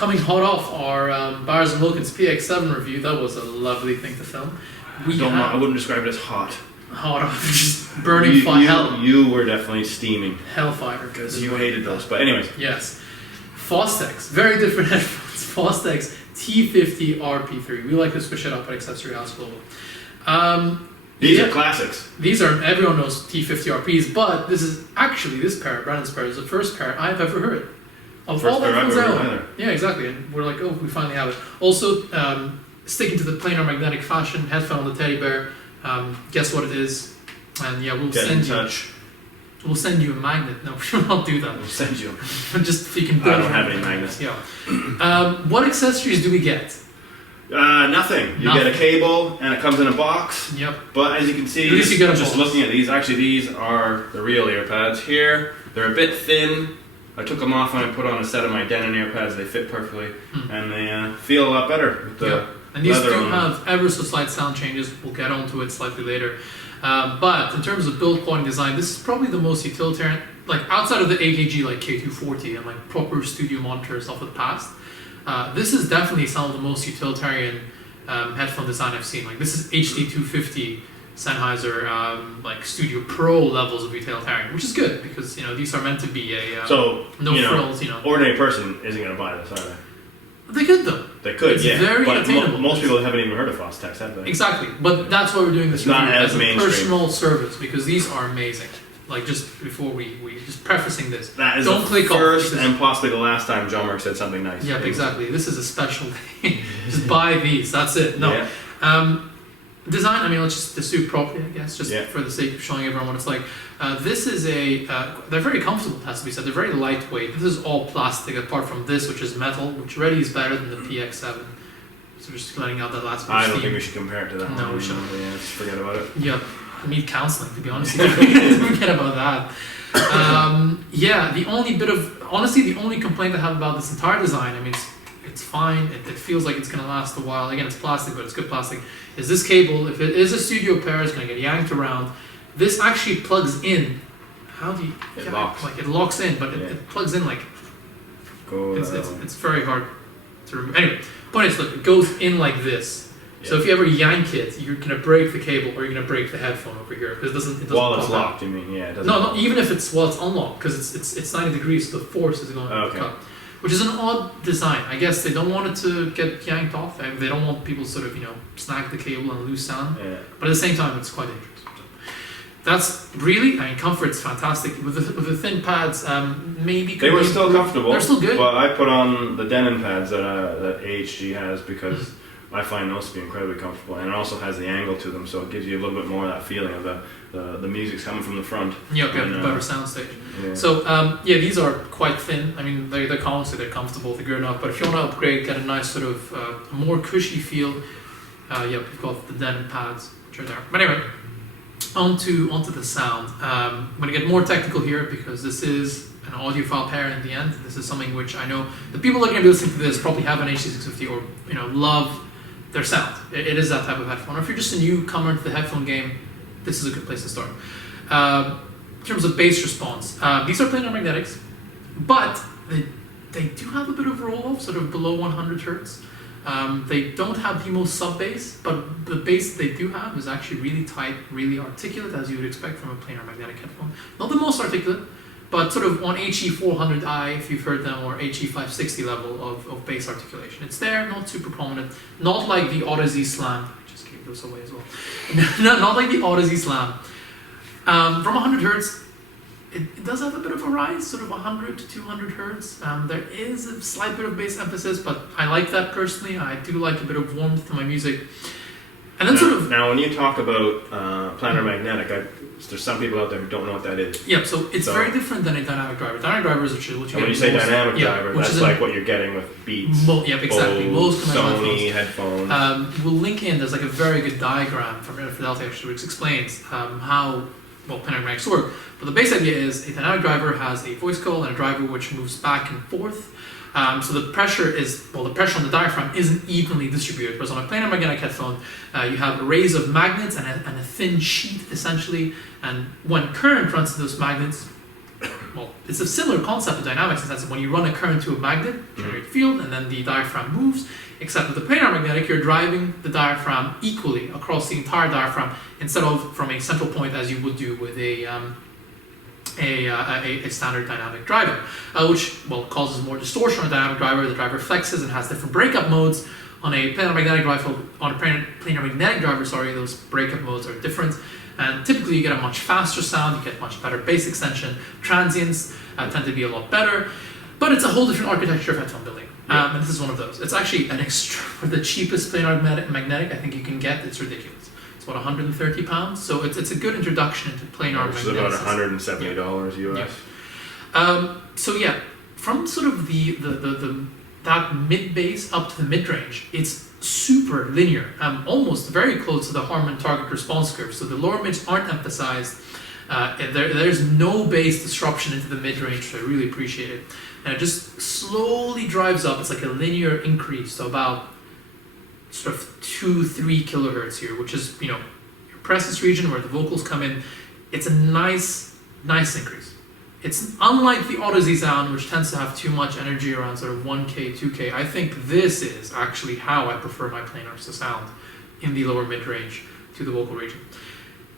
coming hot off our Bars and Wilkins PX7 review. That was a lovely thing to film. I wouldn't describe it as hot. Hot off, just burning hell. You were definitely steaming. Hellfire. Because you hated those. But anyways. Yes. Fostex. Very different headphones. Fostex T50RP3. We like to switch it up at Accessory House Global. These are classics. These are, everyone knows T50RPs, but this is actually, this pair, Brandon's pair, is the first pair I've ever heard. Of all the headphones I own. Yeah, exactly. And we're like, oh, we finally have it. Also, sticking to the planar magnetic fashion, headphone, the teddy bear. Guess what it is? And yeah, we'll send you a magnet. No, we will not do that. We'll send you. Just if you can. I don't have any magnets. Yeah. What accessories do we get? Nothing. You get a cable, and it comes in a box. Yep. But as you can see, at least you get just looking at these, actually these are the real ear pads here. They're a bit thin. I took them off when I put on a set of my Denon ear pads. They fit perfectly, and they feel a lot better with the And these do have ever so slight sound changes. We'll get onto it slightly later. But in terms of build quality design, this is probably the most utilitarian, like outside of the AKG like K240 and like proper studio monitors of the past. This is definitely some of the most utilitarian headphone design I've seen. Like this is HD250 Sennheiser like Studio Pro levels of utilitarian, which is good because these are meant to be a frills. Ordinary person isn't going to buy this, are they? They could though. They could, it's very but attainable. Most people haven't even heard of Fostex, have they? Exactly, but that's why we're doing this review as a personal service because these are amazing. Like just before we just prefacing this, that is don't the click first off and possibly the last time John Mark said something nice. Yep, exactly. This is a special day. Just buy these. That's it. No. Yeah. Design. I mean, let's just suit properly, I guess, just for the sake of showing everyone what it's like. This is they're very comfortable, it has to be said. They're very lightweight. This is all plastic, apart from this, which is metal, which already is better than the PX7. So just letting out that last bit of I don't steam. think we should compare it to that. No, we shouldn't. Yeah, just forget about it. Yep. I need counseling, to be honest. Forget about that. The only complaint I have about this entire design, I mean, it's fine. It feels like it's going to last a while. Again, it's plastic, but it's good plastic. Is this cable, if it is a studio pair, it's going to get yanked around. This actually plugs in. How do you... It locks. Like, it locks in, but it plugs in like... It's very hard to remove. Anyway, point is, look, it goes in like this. So if you ever yank it, you're going to break the cable or you're going to break the headphone over here because it doesn't while it's locked, you mean? Yeah, it doesn't. No, even if it's unlocked because it's 90 degrees, so the force is going to cut. Which is an odd design. I guess they don't want it to get yanked off. They don't want people sort of snag the cable and lose sound. Yeah. But at the same time, it's quite dangerous. That's really, comfort's fantastic. With the thin pads, maybe... They were still comfortable. They're still good. But I put on the Denon pads that AHG has because I find those to be incredibly comfortable. And it also has the angle to them, so it gives you a little bit more of that feeling of the music's coming from the front. Yeah, okay, better soundstage. Yeah. So, these are quite thin. I mean, they're honestly, they're comfortable, they're good enough. But if you want to upgrade, get a nice sort of more cushy feel, we've got the Denon pads, which are there. But anyway, onto the sound. I'm going to get more technical here because this is an audiophile pair in the end. This is something which I know the people that are going to be listening to this probably have an HD650 or love their sound. It is that type of headphone. Or if you're just a newcomer to the headphone game, this is a good place to start. In terms of bass response, these are planar magnetics, but they do have a bit of roll-off, sort of below 100 hertz. They don't have the most sub-bass, but the bass they do have is actually really tight, really articulate, as you would expect from a planar magnetic headphone. Not the most articulate, but sort of on HE400i, if you've heard them, or HE560 level of bass articulation. It's there, not super prominent, not like the Odyssey Slam. I just gave those away as well. Not like the Odyssey Slam. From 100 hertz, it does have a bit of a rise, sort of 100 to 200 hertz. There is a slight bit of bass emphasis, but I like that personally. I do like a bit of warmth to my music. And then now when you talk about planar magnetic, there's some people out there who don't know what that is. Yeah, so it's very different than a dynamic driver. Dynamic driver is what you get. When you say dynamic driver, that's like what you're getting with Beats, exactly. Bose, Sony headphones. We'll link in, there's like a very good diagram from Fidelity actually, which explains how planar magnetics work. But the base idea is a dynamic driver has a voice coil and a driver which moves back and forth. So the pressure on the diaphragm isn't evenly distributed. Whereas on a planar magnetic headphone, you have arrays of magnets and a thin sheet essentially. And when current runs through those magnets, well, it's a similar concept of dynamics in the sense that when you run a current to a magnet, generate field, and then the diaphragm moves, except with the planar magnetic, you're driving the diaphragm equally across the entire diaphragm instead of from a central point as you would do with a standard dynamic driver, which, well, causes more distortion on a dynamic driver. The driver flexes and has different breakup modes. On a planar magnetic driver, those breakup modes are different, and typically you get a much faster sound, you get much better bass extension, transients tend to be a lot better, but it's a whole different architecture of headphone building. And this is one of those. It's actually an extra, for the cheapest planar magnetic I think you can get. It's ridiculous. It's about £130, so it's a good introduction into planar magnetics. Which is about $170 US. Yeah. So yeah, from sort of that mid bass up to the mid range, it's super linear, almost very close to the Harman target response curve. So the lower mids aren't emphasized. There's no bass disruption into the mid range, so I really appreciate it. And it just slowly drives up. It's like a linear increase, so about sort of 2-3 kilohertz here, which is, your presence region where the vocals come in. It's a nice increase. It's unlike the Auto Z sound, which tends to have too much energy around sort of 1K, 2K. I think this is actually how I prefer my planars to sound in the lower mid-range to the vocal region.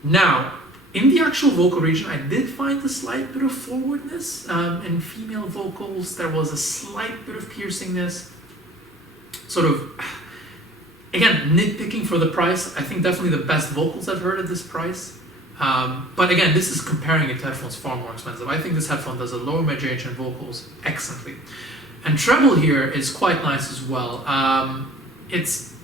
Now, in the actual vocal region, I did find a slight bit of forwardness. In female vocals, there was a slight bit of piercingness. Sort of, again, nitpicking for the price. I think definitely the best vocals I've heard at this price. But again, this is comparing it to headphones far more expensive. I think this headphone does a lower mid-range and vocals excellently. And treble here is quite nice as well. It's,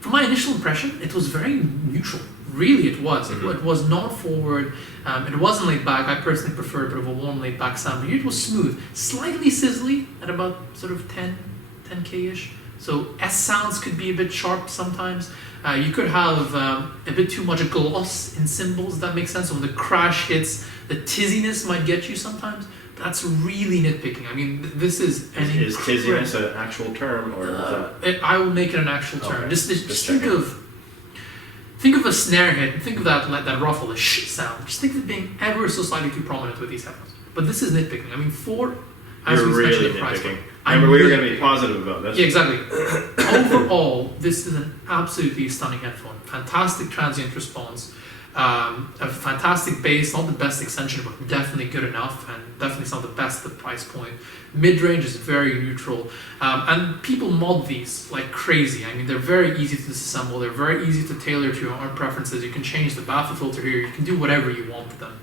from my initial impression, it was very neutral. Really, it was. It was not forward. It wasn't laid back. I personally prefer a bit of a warm laid back sound. But here it was smooth. Slightly sizzly at about sort of 10K-ish. So S sounds could be a bit sharp sometimes. You could have a bit too much gloss in cymbals, if that makes sense. So when the crash hits, the tizziness might get you sometimes. But that's really nitpicking. I mean, this is an Is tizziness an actual term, or I will make it an actual term. Okay. Just think of a snare hit. Think of that ruffle, the sh sound. Just think of it being ever so slightly too prominent with these headphones. But this is nitpicking. I mean, as you're we really mentioned, the price nitpicking. point. Remember, we were going to be positive about this. Yeah, exactly. Overall, this is an absolutely stunning headphone. Fantastic transient response, a fantastic bass, not the best extension, but definitely good enough, and definitely it's not the best at the price point. Mid-range is very neutral, and people mod these like crazy. I mean, they're very easy to disassemble. They're very easy to tailor to your own preferences. You can change the baffle filter here. You can do whatever you want with them.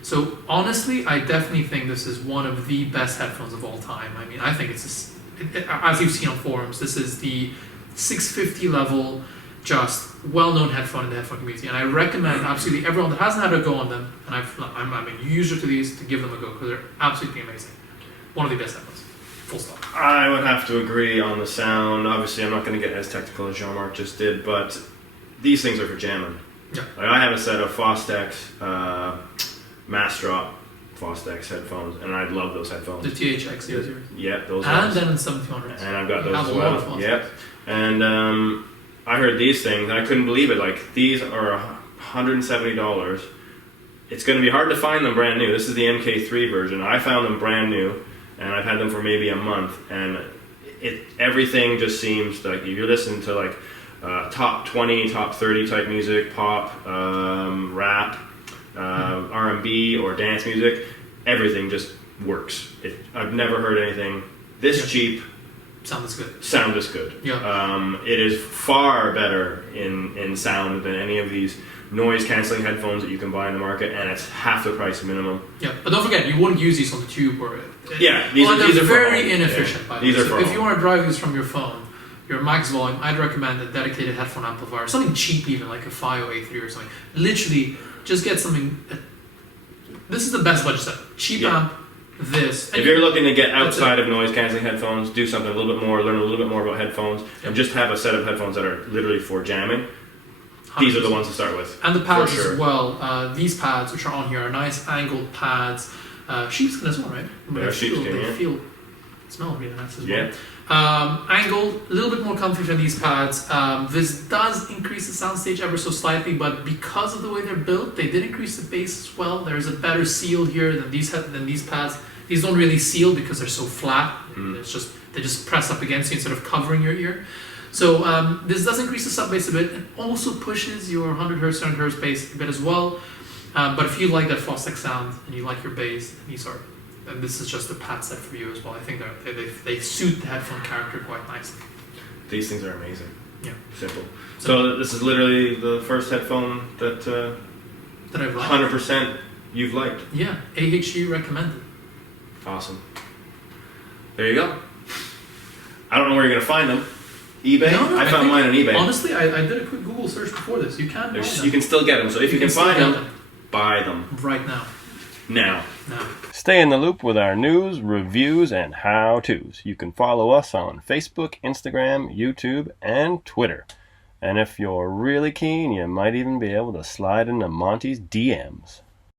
So honestly, I definitely think this is one of the best headphones of all time. I mean, I think it's as you've seen on forums, this is the 650 level, just well-known headphone in the headphone community. And I recommend absolutely everyone that hasn't had a go on them, and I'm a user to these, to give them a go, because they're absolutely amazing. One of the best headphones. Full stop. I would have to agree on the sound. Obviously, I'm not going to get as technical as Jean-Marc just did, but these things are for jamming. Yeah. Like, I have a set of Fostex Mass Drop Fostex headphones, and I love those headphones. The THX series. Yeah, those And ones. then in 1700s. And I've got those have as a lot of well. Fostex. Yep. And I heard these things, and I couldn't believe it. Like, these are $170. It's going to be hard to find them brand new. This is the MK3 version. I found them brand new, and I've had them for maybe a month, and everything just seems like you're listening to like top 20, top 30 type music, pop, rap, R&B or dance music. Everything just works. I've never heard anything this cheap sound this good. Sound this good. Yeah. It is far better in sound than any of these noise cancelling headphones that you can buy in the market, and it's half the price minimum. Yeah, but don't forget, you wouldn't use these on the tube or. These are very inefficient. Yeah. By the way. So if you want to drive these from your phone, your max volume, I'd recommend a dedicated headphone amplifier, something cheap even, like a FiO A3 or something. Literally, just get something. This is the best budget set. Cheap amp. This. If you're looking to get outside of noise cancelling headphones, do something a little bit more, learn a little bit more about headphones, and just have a set of headphones that are literally for jamming. 100%. These are the ones to start with. And the pads as well. These pads, which are on here, are nice angled pads. Sheepskin as well, right? They are sheepskin, They smell really nice as well. Angled, a little bit more comfy than these pads. This does increase the soundstage ever so slightly, but because of the way they're built, they did increase the bass as well. There's a better seal here than these pads. These don't really seal because they're so flat. It's just they just press up against you instead of covering your ear. So this does increase the sub bass a bit, and also pushes your 100 Hz, 200 Hz bass a bit as well. But if you like that Fostex sound and you like your bass, then this is just a pad set for you as well. I think they suit the headphone character quite nicely. These things are amazing. Yeah. Simple. So this is literally the first headphone that I've liked. 100% you've liked. Yeah, AHG recommended. Awesome. There you go. I don't know where you're going to find them. eBay? No, I found mine on eBay. Honestly, I did a quick Google search before this. You can buy them. You can still get them. So if you can find them, buy them. Right now. Now. Stay in the loop with our news, reviews, and how-tos. You can follow us on Facebook, Instagram, YouTube, and Twitter. And if you're really keen, you might even be able to slide into Monty's DMs.